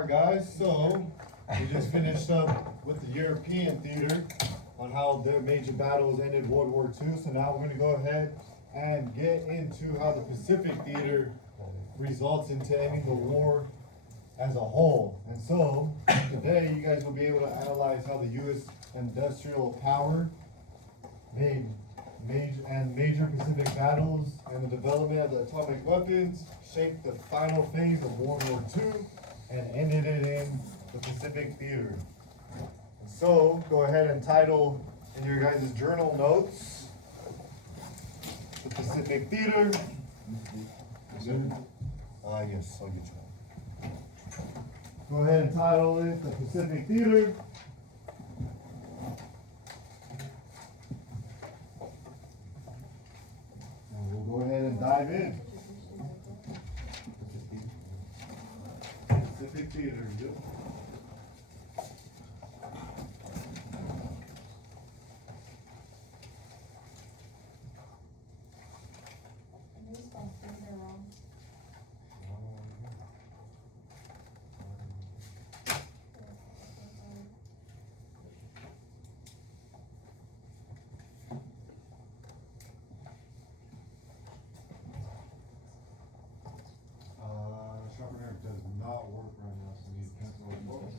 Alright guys, so we just finished up with the European theater on how their major battles ended World War II. So now we're gonna go ahead and get into how the Pacific theater results into ending the war as a whole. And so today you guys will be able to analyze how the U.S. industrial power made major Pacific battles and the development of the atomic weapons shaped the final phase of World War II and ended it in the Pacific theater. And so go ahead and title in your guys' journal notes the Pacific theater. Yes, I'll get you one. Go ahead and title it the Pacific theater. And we'll go ahead and dive in. Pacific theater, yep. Sharpener does not work right now, so we need to cancel it both.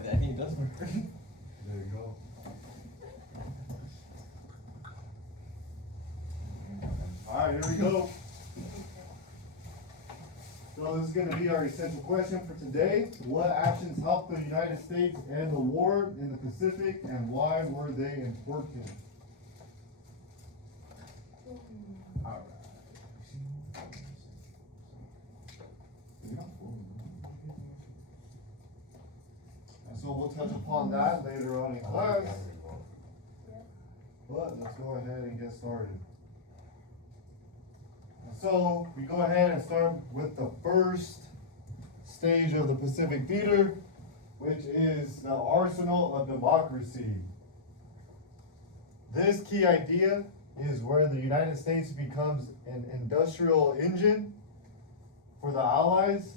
I think it does work. There you go. Alright, here we go. So this is going to be our essential question for today. What actions helped the United States end the war in the Pacific and why were they important? Alright. And so we'll touch upon that later on in class. But let's go ahead and get started. So we go ahead and start with the first stage of the Pacific theater, which is the arsenal of democracy. This key idea is where the United States becomes an industrial engine for the Allies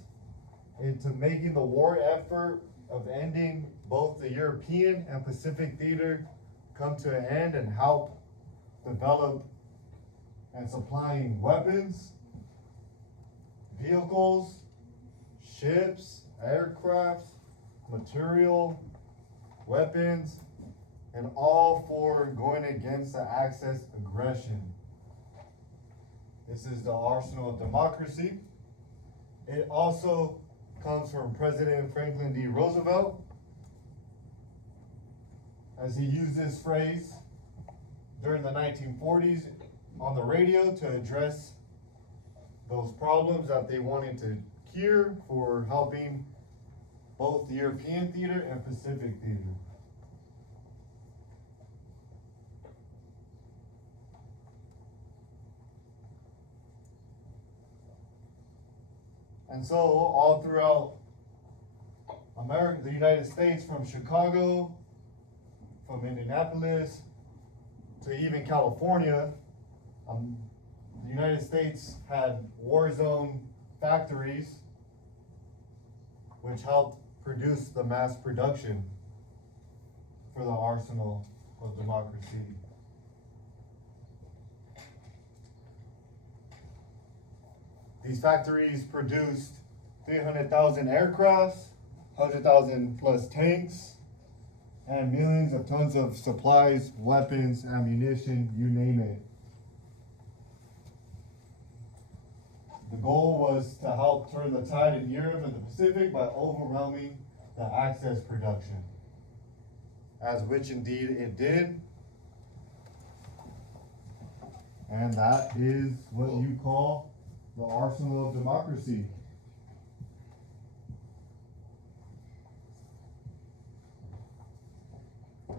into making the war effort of ending both the European and Pacific theater come to an end and help develop and supplying weapons, vehicles, ships, aircraft, material, weapons, and all for going against the Axis aggression. This is the arsenal of democracy. It also comes from President Franklin D. Roosevelt, as he used this phrase during the 1940s on the radio to address those problems that they wanted to cure for helping both the European theater and Pacific theater. And so all throughout America, the United States, from Chicago, from Indianapolis, to even California, the United States had war zone factories which helped produce the mass production for the arsenal of democracy. These factories produced 300,000 aircrafts, 100,000 plus tanks, and millions of tons of supplies, weapons, ammunition, you name it. The goal was to help turn the tide in Europe and the Pacific by overwhelming the Axis production, as which indeed it did. And that is what you call the arsenal of democracy.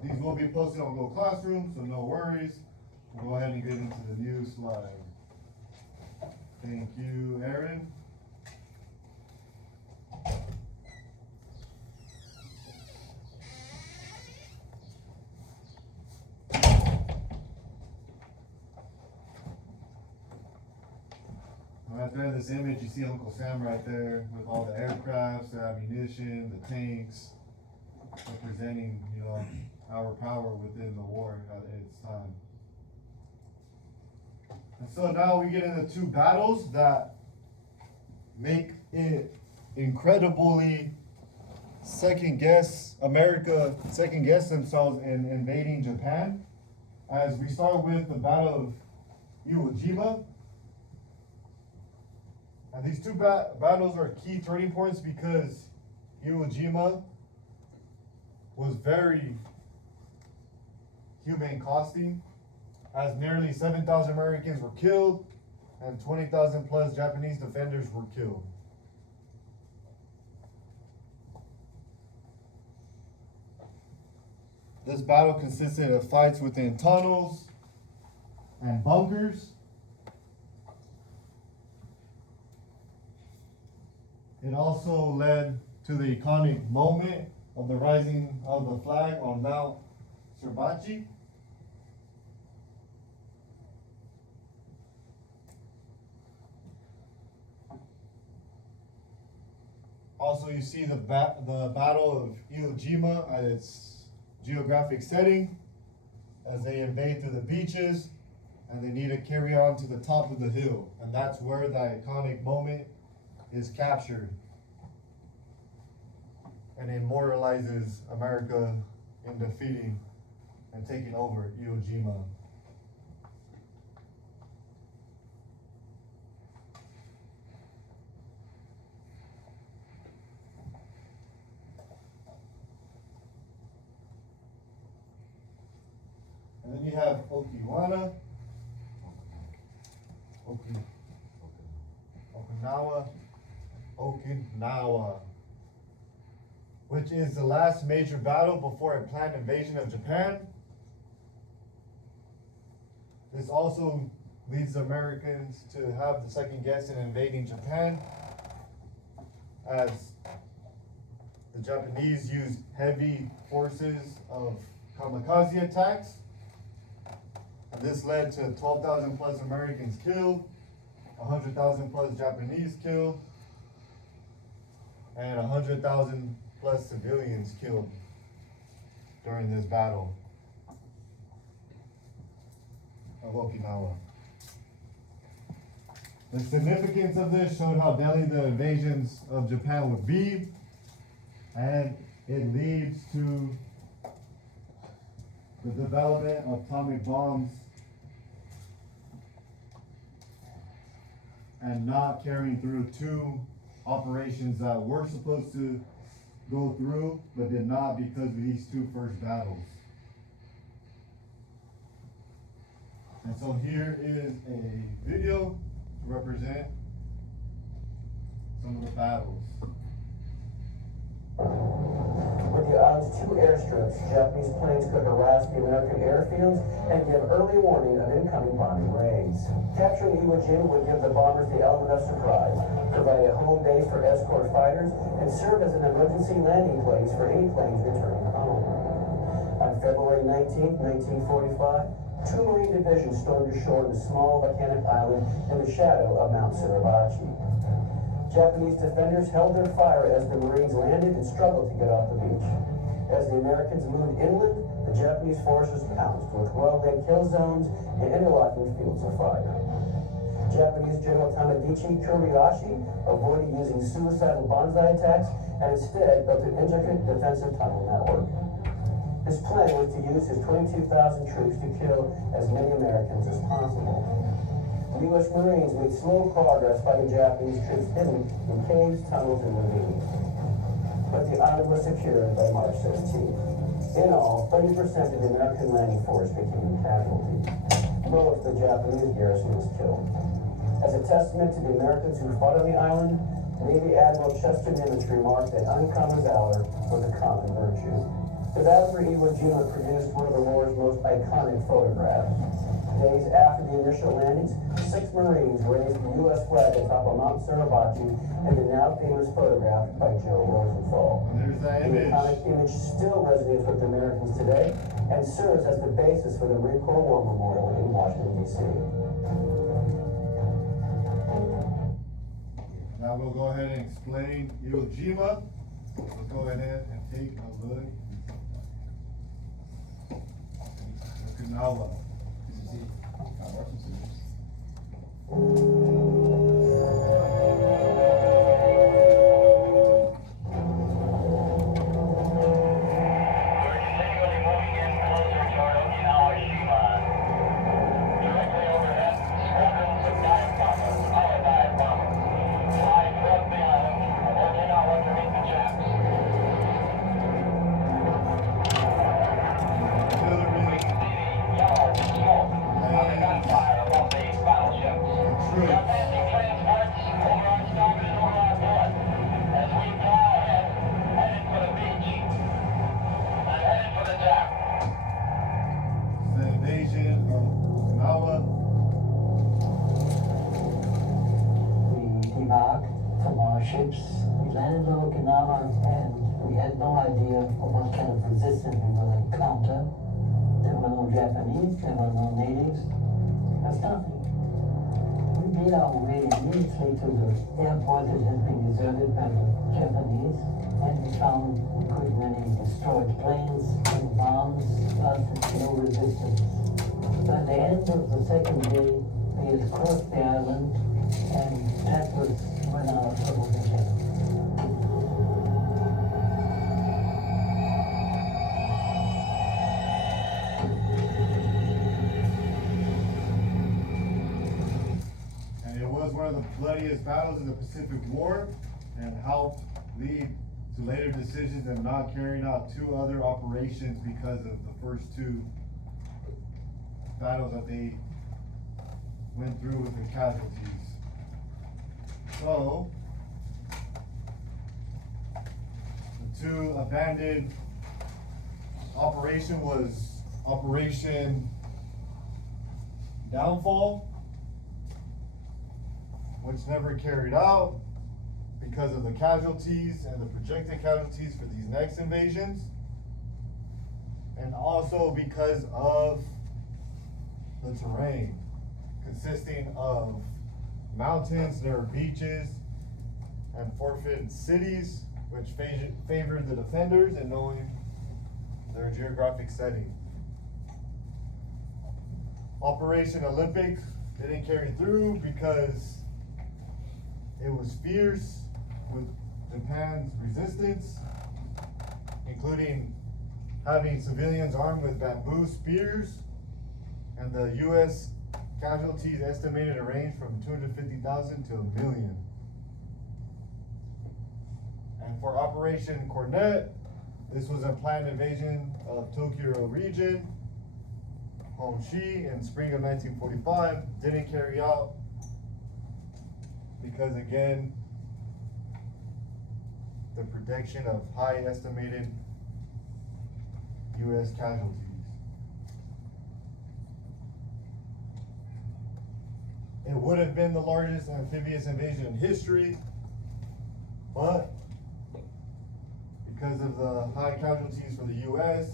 These will be posted on Google Classroom, so no worries. We'll go ahead and get into the new slide. Thank you, Aaron. Right there in this image, you see Uncle Sam right there with all the aircrafts, the ammunition, the tanks, representing, you know, our power within the war at its time. And so now we get into two battles that make it incredibly America second guess themselves in invading Japan. As we start with the Battle of Iwo Jima. And these two battles are key turning points because Iwo Jima was very human costing, as nearly 7,000 Americans were killed and 20,000 plus Japanese defenders were killed. This battle consisted of fights within tunnels and bunkers. It also led to the iconic moment of the rising of the flag on Mount Suribachi. Also, you see the Battle of Iwo Jima at its geographic setting, as they invade through the beaches and they need to carry on to the top of the hill. And that's where the iconic moment is captured and immortalizes America in defeating and taking over Iwo Jima. And then you have Okinawa, which is the last major battle before a planned invasion of Japan. This also leads the Americans to have the second guess in invading Japan, as the Japanese used heavy forces of kamikaze attacks. And this led to 12,000 plus Americans killed, 100,000 plus Japanese killed, and 100,000 plus civilians killed during this battle of Okinawa. The significance of this showed how deadly the invasions of Japan would be, and it leads to the development of atomic bombs and not carrying through two operations that were supposed to go through but did not because of these two first battles. And so here is a video to represent some of the battles. With the odds two airstrips, Japanese planes could harass the American airfields and give early warning of incoming bombing raids. Capturing Iwo Jima would give the bombers the element of surprise, provide a home base for escort fighters, and serve as an emergency landing place for any planes returning home. On February 19, 1945, two Marine divisions stormed ashore in the small volcanic island in the shadow of Mount Suribachi. Japanese defenders held their fire as the Marines landed and struggled to get off the beach. As the Americans moved inland, the Japanese forces pounced with well-lit kill zones and interlocking fields of fire. Japanese General Tamadichi Kuribashi avoided using suicidal banzai attacks and instead built an intricate defensive tunnel network. His plan was to use his 22,000 troops to kill as many Americans as possible. U.S. Marines made slow progress fighting Japanese troops hidden in caves, tunnels, and ravines. But the island was secured by March 16th. In all, 30% of the American landing force became casualties. Most of the Japanese garrison was killed. As a testament to the Americans who fought on the island, Navy Admiral Chester Nimitz remarked that uncommon valor was a common virtue. The battle for Iwo Jima produced one of the war's most iconic photographs. Days after the initial landings, 6 Marines raised the U.S. flag atop of Mount Suribachi in the now famous photograph by Joe Rosenthal. There's that The image. iconic image still resonates with Americans today and serves as the basis for the Marine Corps War Memorial in Washington, D.C. Now we'll go ahead and explain Iwo Jima. Let's go ahead and take a look. Okinawa. Ships. We landed in Okinawa and we had no idea of what kind of resistance we were going to encounter. There were no Japanese, there were no natives, there was nothing. We made our way immediately to the airport that had been deserted by the Japanese, and we found a good many destroyed planes and bombs, but no resistance. By the end of the second day, we had crossed the island, and that was when our trouble began. And it was one of the bloodiest battles in the Pacific War and helped lead to later decisions of not carrying out 2 other operations because of the first 2 battles that they went through with the casualties. So, the 2 abandoned operation was Operation Downfall, which never carried out because of the casualties and the projected casualties for these next invasions, and also because of the terrain, consisting of mountains, there are beaches, and fortified cities, which favored the defenders and knowing their geographic setting. Operation Olympic didn't carry through because it was fierce with Japan's resistance, including having civilians armed with bamboo spears, and the U.S. casualties estimated to range from 250,000 to 1 million. And for Operation Cornet, this was a planned invasion of Tokyo region, Honshu, in spring of 1945. Didn't carry out because, again, the prediction of high estimated U.S. casualties. It would have been the largest amphibious invasion in history, but because of the high casualties for the U.S.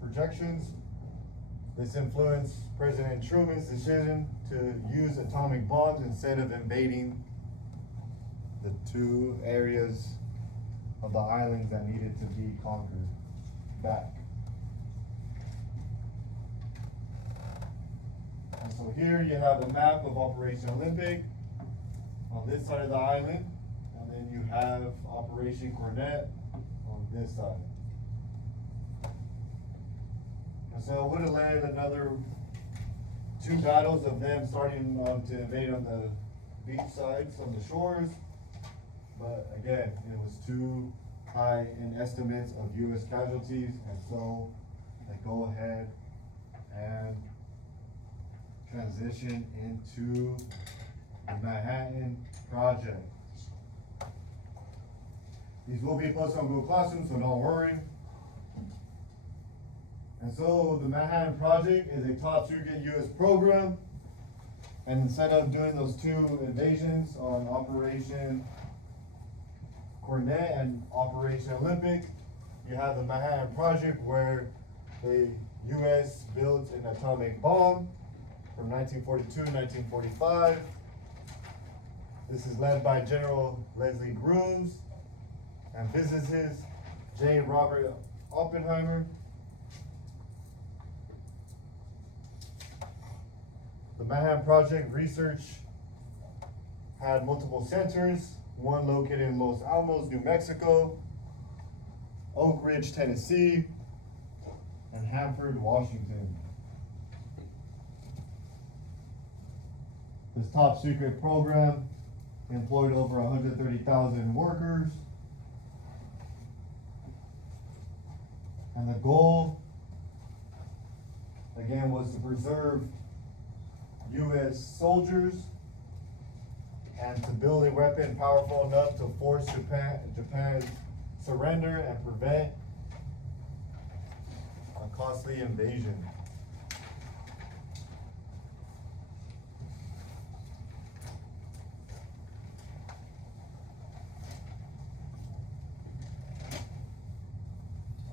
projections, this influenced President Truman's decision to use atomic bombs instead of invading the 2 areas of the islands that needed to be conquered back. And so here you have a map of Operation Olympic on this side of the island, and then you have Operation Cornet on this side. And so it would have led another 2 battles of them starting to invade on the beach sides, on the shores. But again, it was too high in estimates of U.S. casualties, and so they go ahead and transition into the Manhattan Project. These will be posted on Google Classroom, so don't worry. And so the Manhattan Project is a top secret US program. And instead of doing those two invasions on Operation Cornet and Operation Olympic, you have the Manhattan Project where the US built an atomic bomb from 1942 to 1945. This is led by General Leslie Groves and physicist J. Robert Oppenheimer. The Manhattan Project research had multiple centers, one located in Los Alamos, New Mexico, Oak Ridge, Tennessee, and Hanford, Washington. This top secret program employed over 130,000 workers. And the goal, again, was to preserve US soldiers and to build a weapon powerful enough to force Japan's surrender and prevent a costly invasion.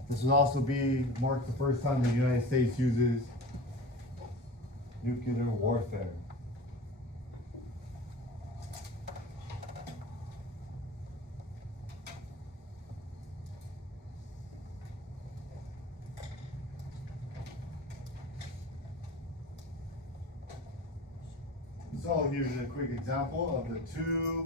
This will also mark the first time the United States uses nuclear warfare. So here's a quick example of the two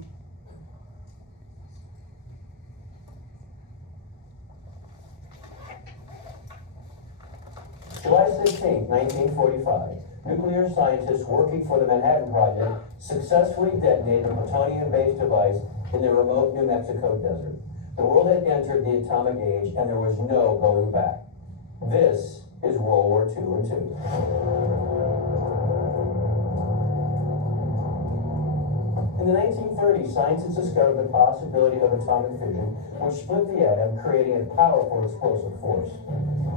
July 16, 1945, nuclear scientists working for the Manhattan Project successfully detonated a plutonium-based device in the remote New Mexico desert. The world had entered the atomic age and there was no going back. This is World War II and II. In the 1930s, scientists discovered the possibility of atomic fission, which split the atom, creating a powerful explosive force.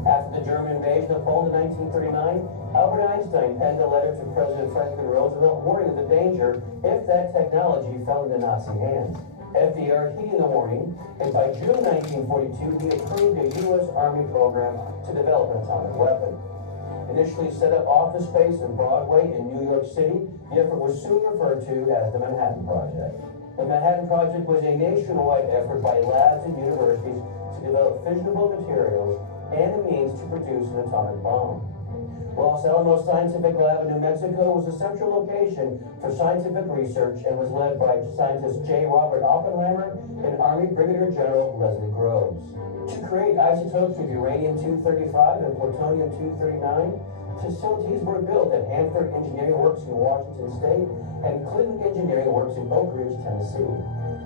After the German invasion of Poland in 1939, Albert Einstein penned a letter to President Franklin Roosevelt warning of the danger if that technology fell into Nazi hands. FDR heeding the warning, and by June 1942, he approved a U.S. Army program to develop an atomic weapon. Initially set up office space in Broadway in New York City, the effort was soon referred to as the Manhattan Project. The Manhattan Project was a nationwide effort by labs and universities to develop fissionable materials and the means to produce an atomic bomb. Los Alamos Scientific Lab in New Mexico was a central location for scientific research and was led by scientists J. Robert Oppenheimer and Army Brigadier General Leslie Groves. To create isotopes of uranium-235 and plutonium-239, facilities were built at Hanford Engineering Works in Washington State and Clinton Engineering Works in Oak Ridge, Tennessee.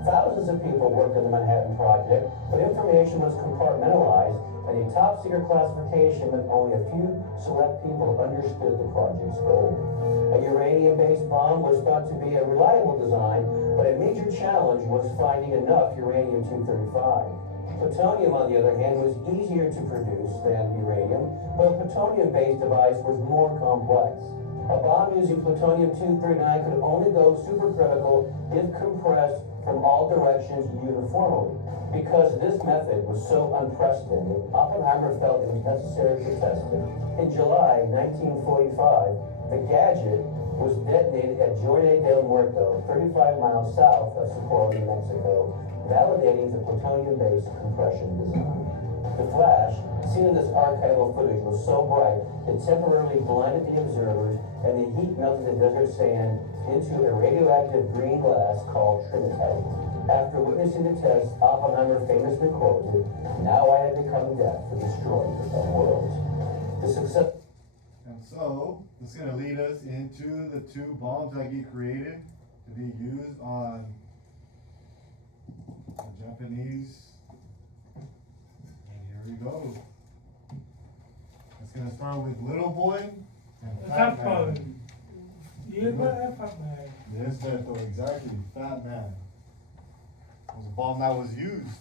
Thousands of people worked on the Manhattan Project, but information was compartmentalized and a top-secret classification meant only a few select people understood the project's goal. A uranium-based bomb was thought to be a reliable design, but a major challenge was finding enough uranium-235. Plutonium, on the other hand, was easier to produce than uranium, but a plutonium-based device was more complex. A bomb using plutonium-239 could only go supercritical if compressed from all directions uniformly. Because this method was so unprecedented, Oppenheimer felt it was necessary to test it. In July 1945, the gadget was detonated at Jornada del Muerto, 35 miles south of Socorro, New Mexico, validating the plutonium-based compression design. The flash, seen in this archival footage, was so bright it temporarily blinded the observers, and the heat melted the desert sand into a radioactive green glass called trinitite. After witnessing the test, Oppenheimer famously quoted, "Now I have become death, the destroyer of worlds." The success. And so, this is going to lead us into the two bombs that get created to be used on the Japanese. And here we go. It's going to start with Little Boy and Fat Man. Yes, Beto, exactly. Fat Man. It was a bomb that was used.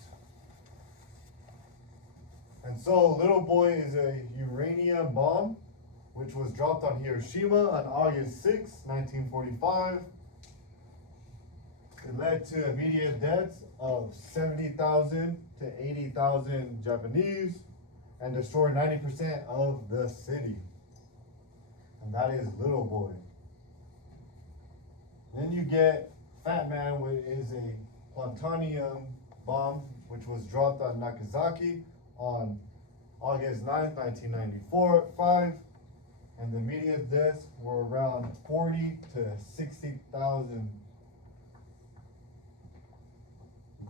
And so Little Boy is a uranium bomb which was dropped on Hiroshima on August 6, 1945. It led to immediate deaths of 70,000 to 80,000 Japanese and destroyed 90% of the city. And that is Little Boy. Then you get Fat Man, which is a plutonium bomb, which was dropped on Nagasaki on August 9th, 1994, and the immediate deaths were around 40 to 60,000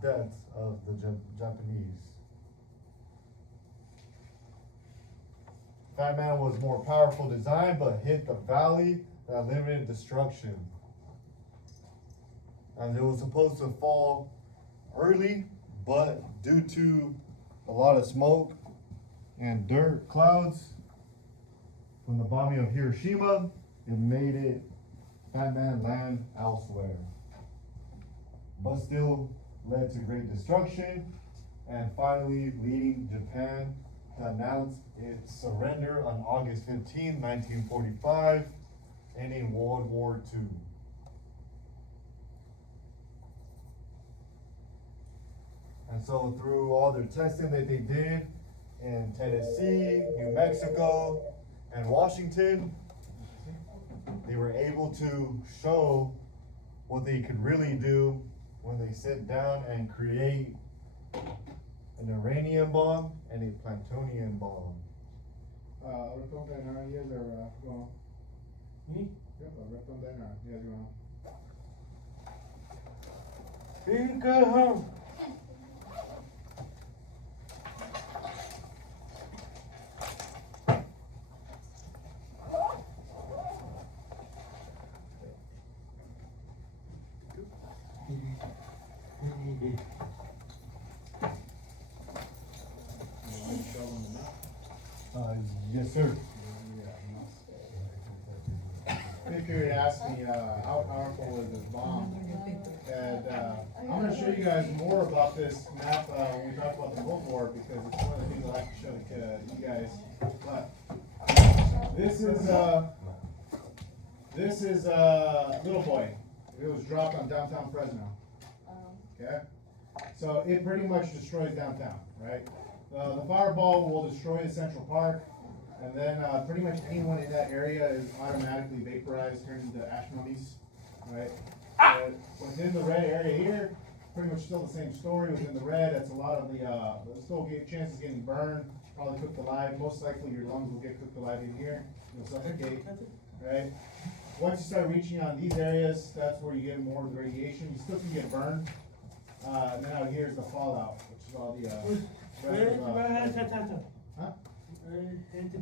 deaths of the Japanese. Fat Man was more powerful design, but hit the valley that limited destruction. And it was supposed to fall early, but due to a lot of smoke and dirt clouds from the bombing of Hiroshima, it made it Fat Man land elsewhere. But still led to great destruction and finally leading Japan to announce its surrender on August 15, 1945, ending World War II. And so through all their testing that they did in Tennessee, New Mexico, and Washington, they were able to show what they could really do when they sit down and create an uranium bomb and a plutonium bomb. Return Dinar, you guys are going. Me? Yep, Return Dinar, you guys going. You go home. Yes, sir. Victor asked me how powerful is this bomb, and I'm going to show you guys more about this map when we talk about the World War, because it's one of the things I like to show to you guys. But this is Little Boy. It was dropped on downtown Fresno. Okay, so it pretty much destroys downtown, right? The fireball will destroy the Central Park. And then pretty much anyone in that area is automatically vaporized, turned into ash mummies, right? Within the red area here, pretty much still the same story. Within the red, that's a lot of the still get chances of getting burned, probably cooked alive. Most likely your lungs will get cooked alive in here. You'll suffocate, right? Once you start reaching on these areas, that's where you get more of the radiation. You still can get burned. And then out here is the fallout, which is all the rest of, huh? I'm sorry, what? Where's your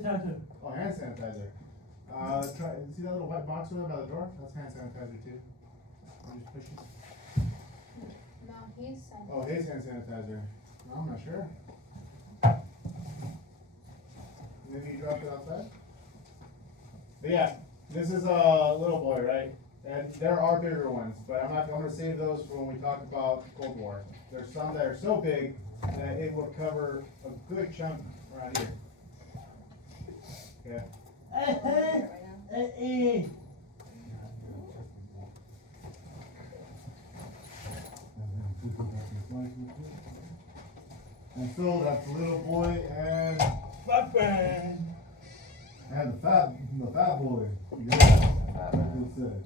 charger? Oh, hand sanitizer. See that little white box over there by the door? That's hand sanitizer too. You just push it. No, he's sanitizer. Oh, his hand sanitizer. No, I'm not sure. Maybe you dropped it outside? But yeah, this is a Little Boy, right? And there are bigger ones, but I'm gonna save those for when we talk about Cold War. There's some that are so big that it will cover a good chunk around here. Okay. Right now. And so that's Little Boy and the fat boy. Yeah. Like they said.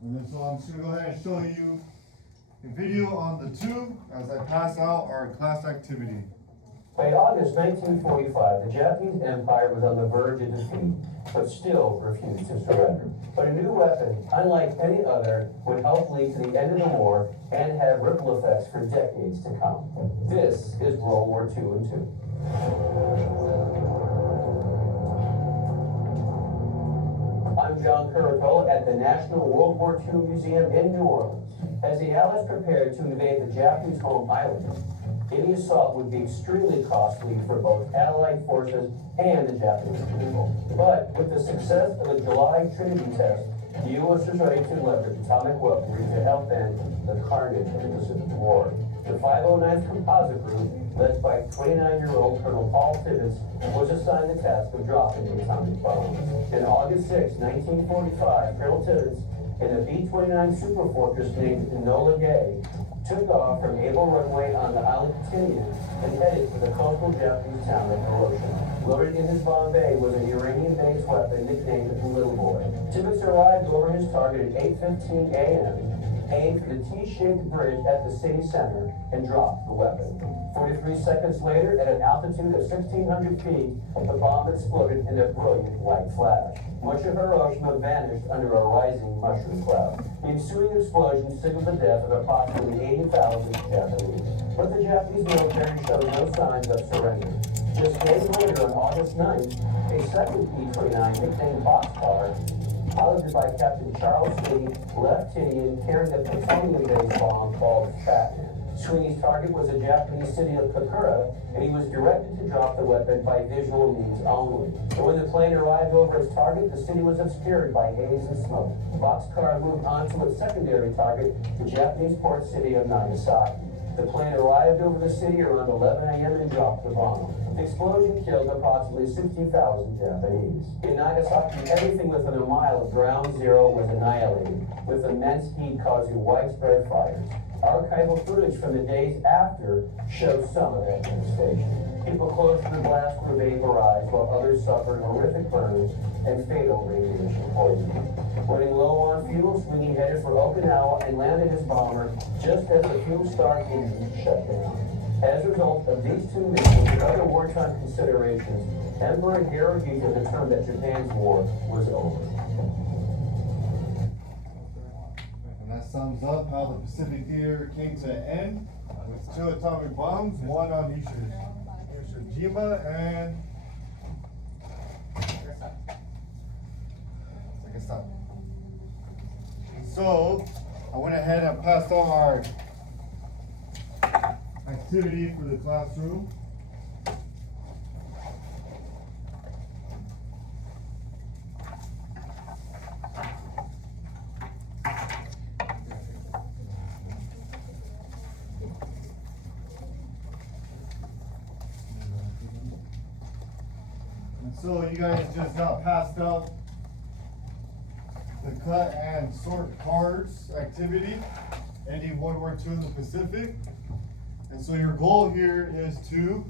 And then so I'm just gonna go ahead and show you a video on the two as I pass out our class activity. By August 1945, the Japanese Empire was on the verge of defeat, but still refused to surrender. But a new weapon, unlike any other, would help lead to the end of the war and have ripple effects for decades to come. This is World War II and II. I'm John Currico at the National World War II Museum in New Orleans. As the Allies prepared to invade the Japanese home island, Any assault would be extremely costly for both Allied forces and the Japanese people. But with the success of the July Trinity test, the U.S. was ready to leverage atomic weaponry to help end the carnage of the Pacific War. The 509th Composite Group, led by 29-year-old Colonel Paul Tibbets, was assigned the task of dropping the atomic bomb. On August 6, 1945, Colonel Tibbets, in a B-29 superfortress named Enola Gay, took off from Able Runway on the island of Tinian and headed for the coastal Japanese town of Hiroshima. Loaded in his bomb bay was a uranium-based weapon nicknamed Little Boy. Tibbets arrived over his target at 8:15 a.m., aimed for the T-shaped bridge at the city center, and dropped the weapon. 43 seconds later, at an altitude of 1,600 feet, the bomb exploded in a brilliant white flash. Much of Hiroshima vanished under a rising mushroom cloud. The ensuing explosion signaled the death of approximately 80,000 Japanese. But the Japanese military showed no signs of surrender. Just days later, on August 9th, a second B-29 nicknamed Boxcar, piloted by Captain Charles Lee, left Tinian carrying a plutonium-based bomb called Chapman. Sweeney's target was the Japanese city of Kokura, and he was directed to drop the weapon by visual means only. But when the plane arrived over its target, the city was obscured by haze and smoke. The Boxcar moved on to its secondary target, the Japanese port city of Nagasaki. The plane arrived over the city around 11 a.m. and dropped the bomb. The explosion killed approximately 60,000 Japanese. In Nagasaki, everything within a mile of ground zero was annihilated, with immense heat causing widespread fires. Archival footage from the days after shows some of that devastation. People close to the blast were vaporized, while others suffered horrific burns and fatal radiation poisoning. Running low on fuel, Sweeney headed for Okinawa and landed his bomber just as the fuel start engine shut down. As a result of these two missions and other wartime considerations, Emperor Hirohito determined that Japan's war was over. And that sums up how the Pacific Theater came to an end with 2 atomic bombs, one on each Hiroshima and Nagasaki. So I went ahead and passed on our activity for the classroom. And so you guys just got passed out the cut and sort cards activity, ending World War II in the Pacific. And so your goal here is to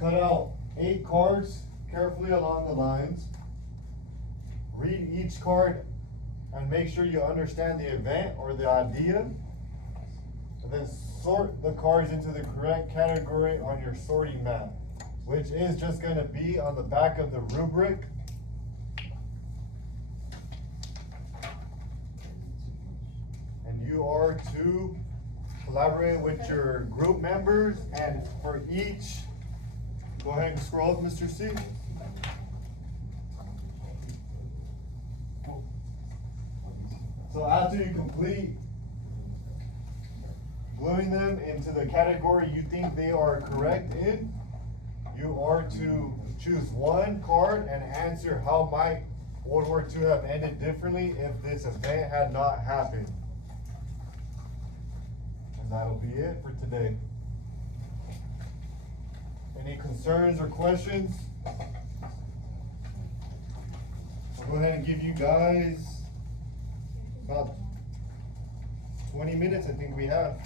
cut out 8 cards carefully along the lines. Read each card and make sure you understand the event or the idea. And then sort the cards into the correct category on your sorting map, which is just going to be on the back of the rubric. And you are to collaborate with your group members, and for each, go ahead and scroll up, Mr. C. So after you complete gluing them into the category you think they are correct in, you are to choose one card and answer how might World War II have ended differently if this event had not happened. And that'll be it for today. Any concerns or questions? I'll go ahead and give you guys about 20 minutes, I think we have.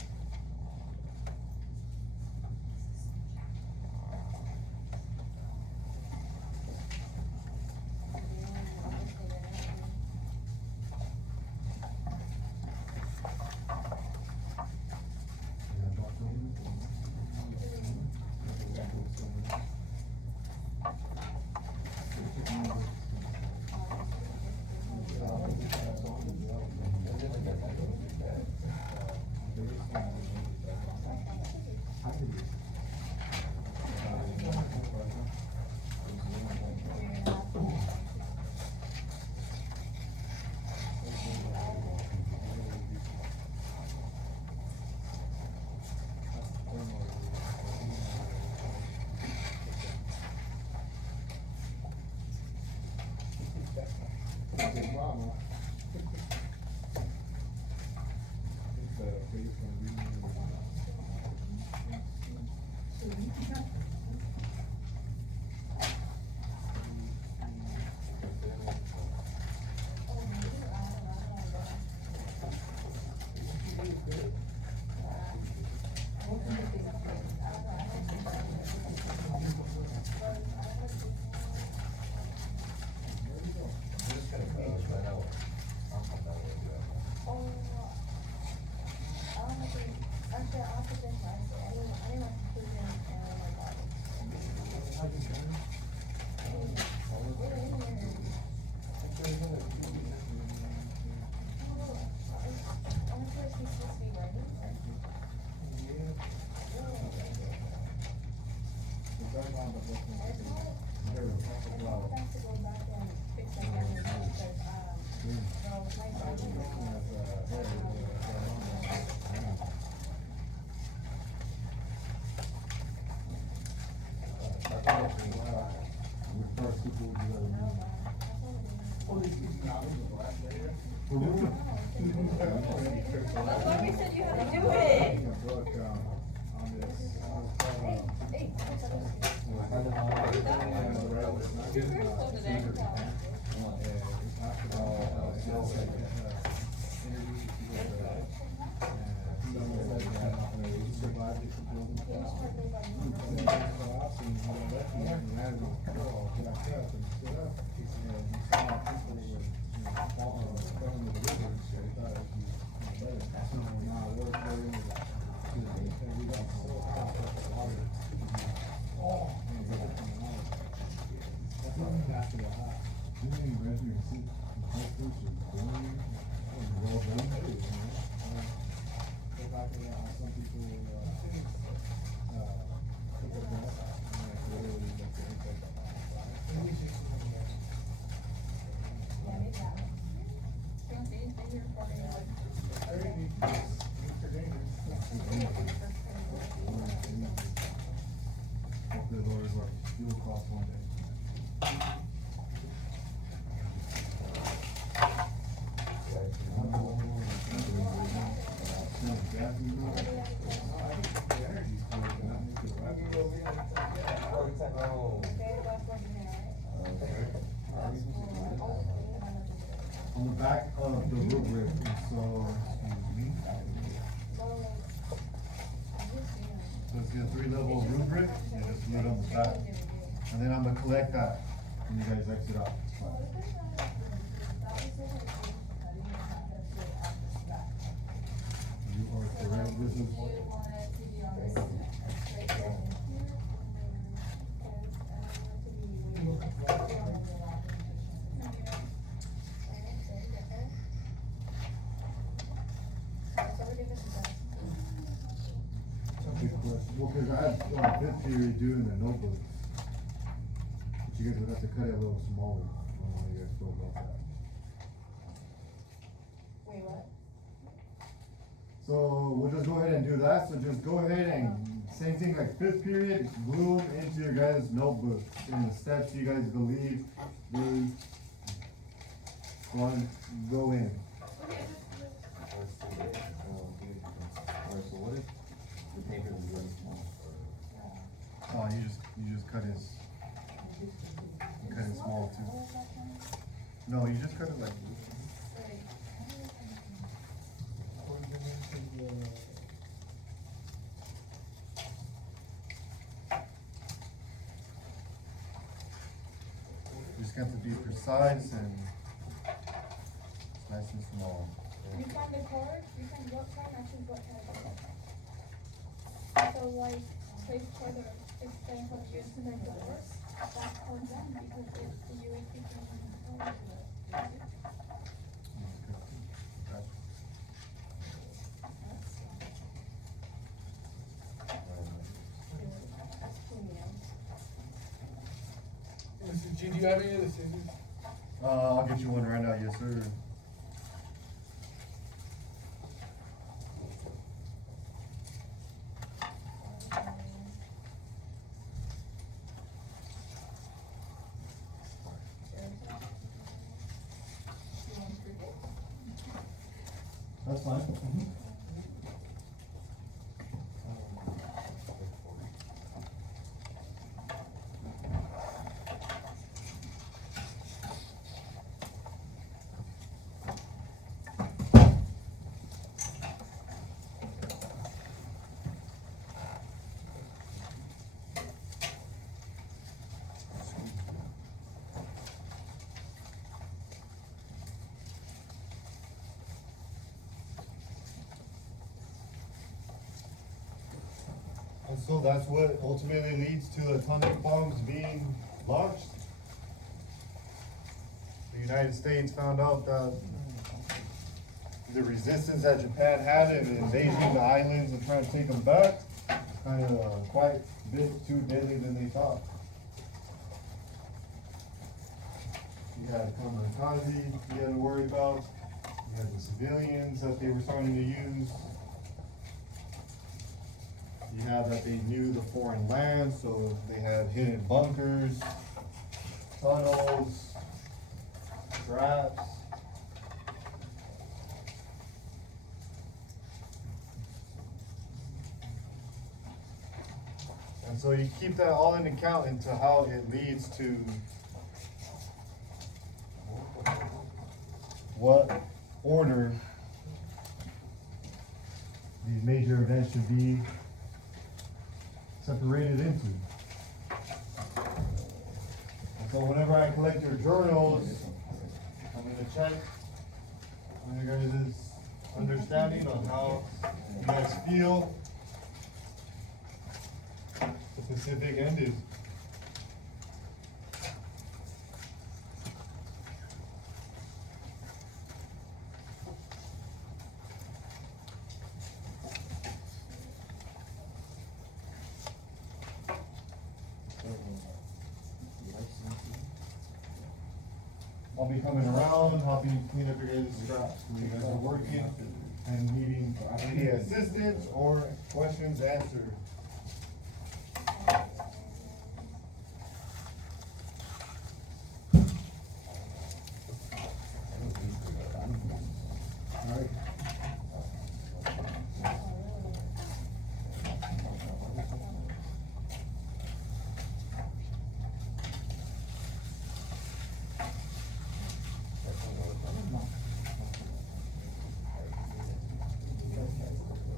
That's why we said you had to do it. Hopefully the Lord will do a cross one day. On the back of the rubric, so, excuse me. So it's a 3-level rubric, and just leave it on the back. And then I'm gonna collect that when you guys exit out. You are correct, this is. Big question. Well, cause I had, fifth period doing the notebooks. But you guys would have to cut it a little smaller. I don't know how you guys feel about that. Wait, what? So we'll just go ahead and do that. So just go ahead and same thing like fifth period, glue them into your guys' notebooks and the steps you guys believe they want go in. So what if the paper is really small? Oh, you just cut his, you cut it small too. No, you just cut it like this. You just got to be precise and nice and small. You find the card, you find what card, actually what kind of card? So like, place card that explains what you used to make the work, that's called them, because it's the USB can. Mr. G, do you have any of the scissors? I'll get you one right now, yes, sir. That's fine. so that's what ultimately leads to atomic bombs being launched. The United States found out that the resistance that Japan had in invading the islands and trying to take them back is kind of quite a bit too deadly than they thought. You had kamikaze you had to worry about. You had the civilians that they were starting to use. You had that they knew the foreign land, so they had hidden bunkers, tunnels, traps. And so you keep that all in account into how it leads to what order these major events should be separated into. And so whenever I collect your journals, I'm gonna check on your guys' understanding on how you guys feel the Pacific ended. I'll be coming around, helping you clean up your guys' scraps when you guys are working and needing any assistance or questions answered. Alright.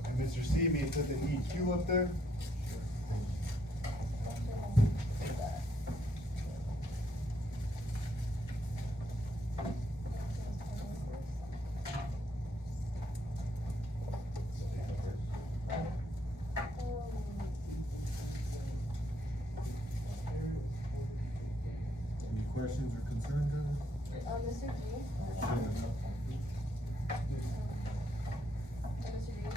And Mr. C, may you put the EQ up there? Any questions or concerns? Mr. G. Sure. Mr. G.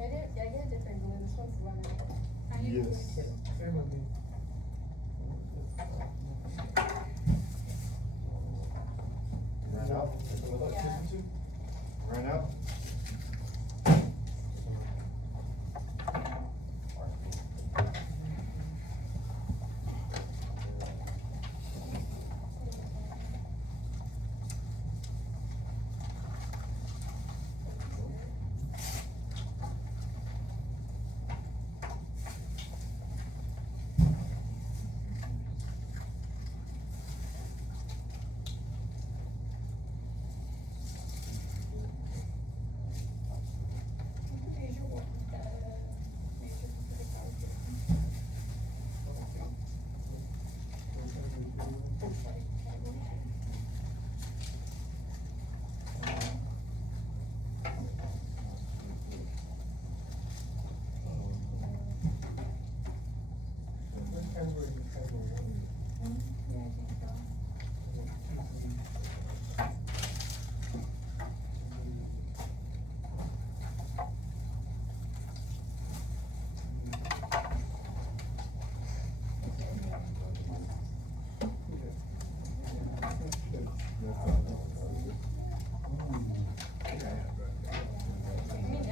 I get a different blue, this one's lemon. I need blue Yes. too. Same with me. Ran out? Yeah. Ran out? Major war, major Pacific Island. What category is category one? Yeah, I think so. I mean,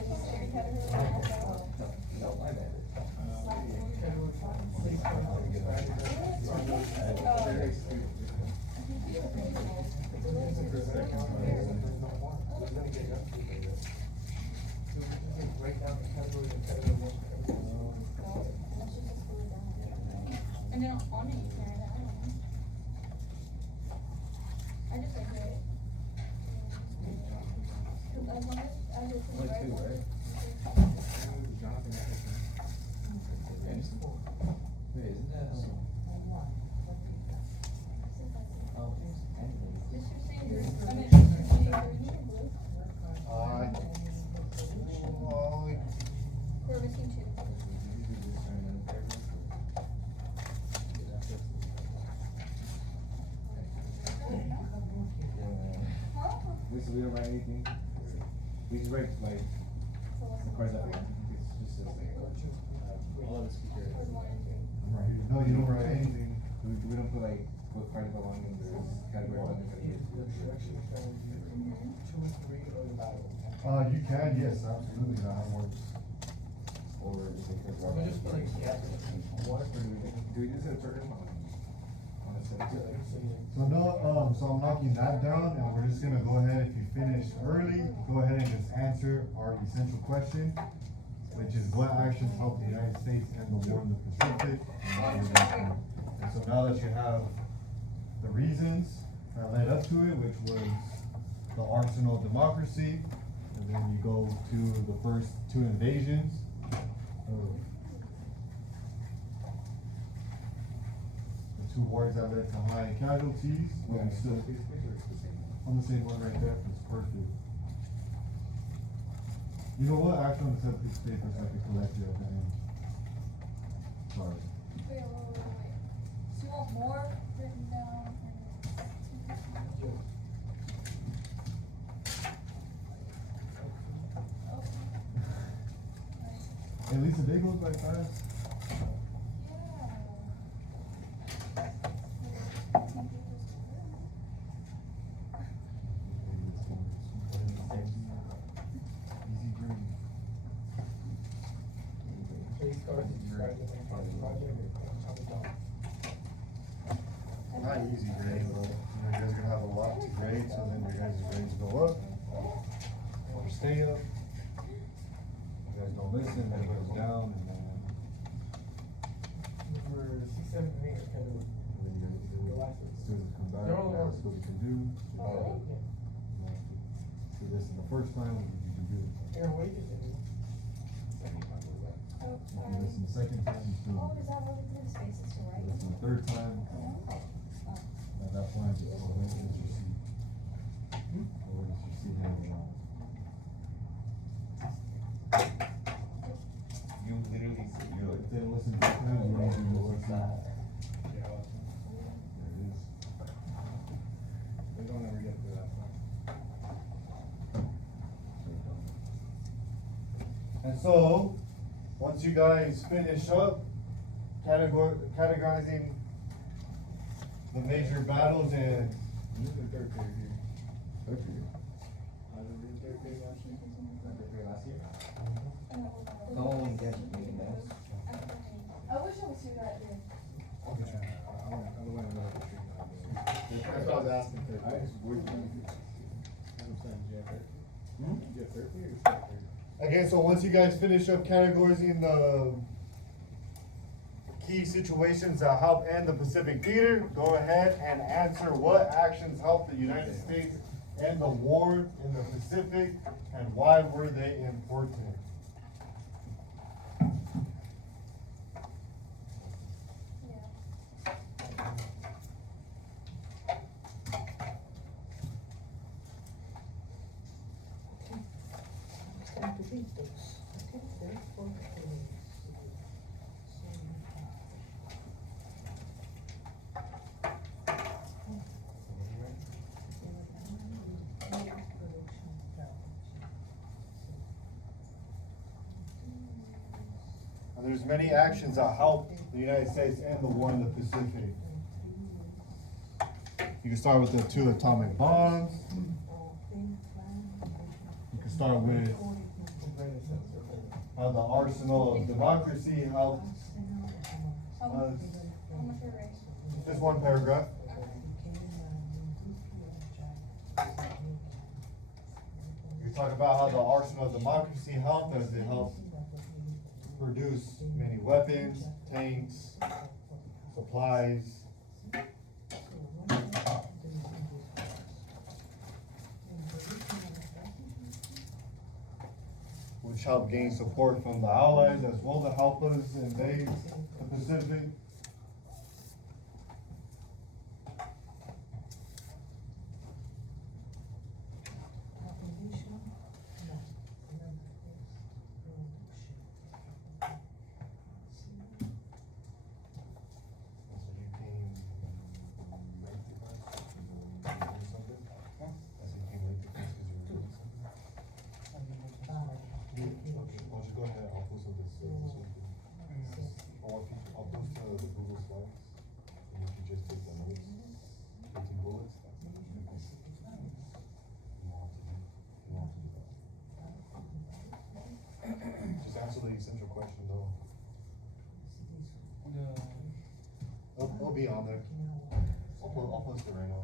if it's very category. Break down the category and category one, category And then on it, you can write it, I don't know. I just like it. Cause as long as I just. Only two, right? Wait, isn't that? Oh, Mr. Sanders, I meant Mr. G, are you blue? Well, We're missing two. we don't write anything. We just write like, So what's the the cards next that one? it's just like, all of the speakers. Or 1 and 3? I'm right here. No, you don't write anything. We don't put like what cards belong in this category, what the category. Mm-hmm. 2 and 3 or the battle. You can, yes, absolutely, that works. Or is it because So we just put like, yeah, Or do we just have a certain on a set? So no, so I'm knocking that down, and we're just gonna go ahead, if you finish early, go ahead and just answer our essential question, which is what actions help the United States end the war in the Pacific? And why were they important? And so now that you have the reasons that led up to it, which was the arsenal of democracy, and then you go to the first 2 invasions. The 2 wars that led to high casualties, but we still on the same one right there, it's perfect. You know what, actually, on the 7th piece of paper, so I can collect you at the end. Sorry. Wait. So you want more written down and it's 250? Okay. Nice. At least the day goes by fast. Easy green. Please start describing the project and how it's done. Not easy grade, but you guys are gonna have a lot to grade, so then your guys' grades go up or stay up. You guys don't listen, then it goes down, and then For C7 and 8, are kind of you guys do the last ones. students come back, They're all that's the what you can do. Oh, really? Do this in the first time, what did you do? Fair wages and Oh, You do this in the second time, you still. Oh, is that what we do the spaces to Do write? this in the third time, at that point, it's all the way to your seat. Or does your seat have a wrong? You literally said, you're like, Didn't listen to the time, you don't do the what's work. that? There it is. We don't ever get to that point. And so, once you guys finish up categorizing the major battles and This is the third period here. Third period. I was in third period last year. Third period last year. Oh, Someone gets making notes. I wish I was here that day. I want to know the street now. That's what I was asking. I just would. I'm saying, did you have third? Did you have third period or second period? okay, so once you guys finish up categorizing the key situations that help end the Pacific Theater, go ahead and answer what actions helped the United States end the war in the Pacific and why were they important? Yeah. And there's many actions that help the United States end the war in the Pacific. You can start with the 2 atomic bombs. You can start with how the arsenal of democracy helped How us. much are raised? Just one paragraph. You talk about how the arsenal of democracy helped us. It helped produce many weapons, tanks, supplies. Which helped gain support from the Allies as well to help us invade the Pacific. essential question though. It'll be on there. I'll post it right now.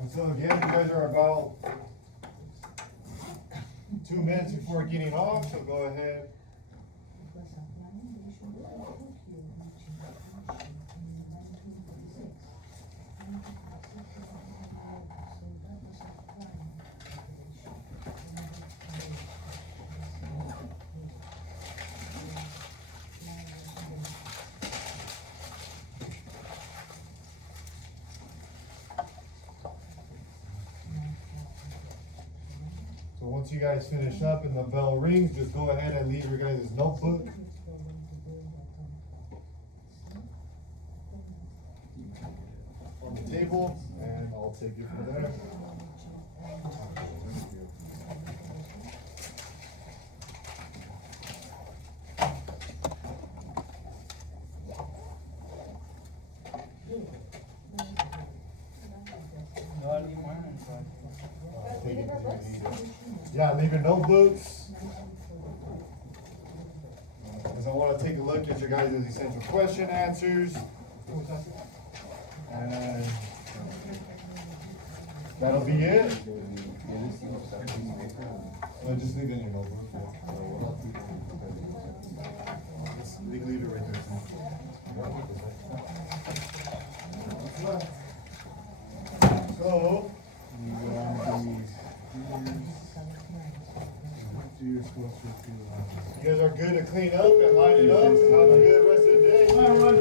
And so again, you guys are about 2 minutes before getting off, so go ahead. So once you guys finish up and the bell rings, just go ahead and leave your guys' notebook. On the table, and I'll take it from there. Take it to the meeting. Yeah, leave your notebooks. Because I want to take a look at your guys' essential question answers. And that'll be it. Well, just leave it in your notebook. Just leave it right there. So, you guys are good to clean up and line it up and have a good rest of the day. Bye, everyone.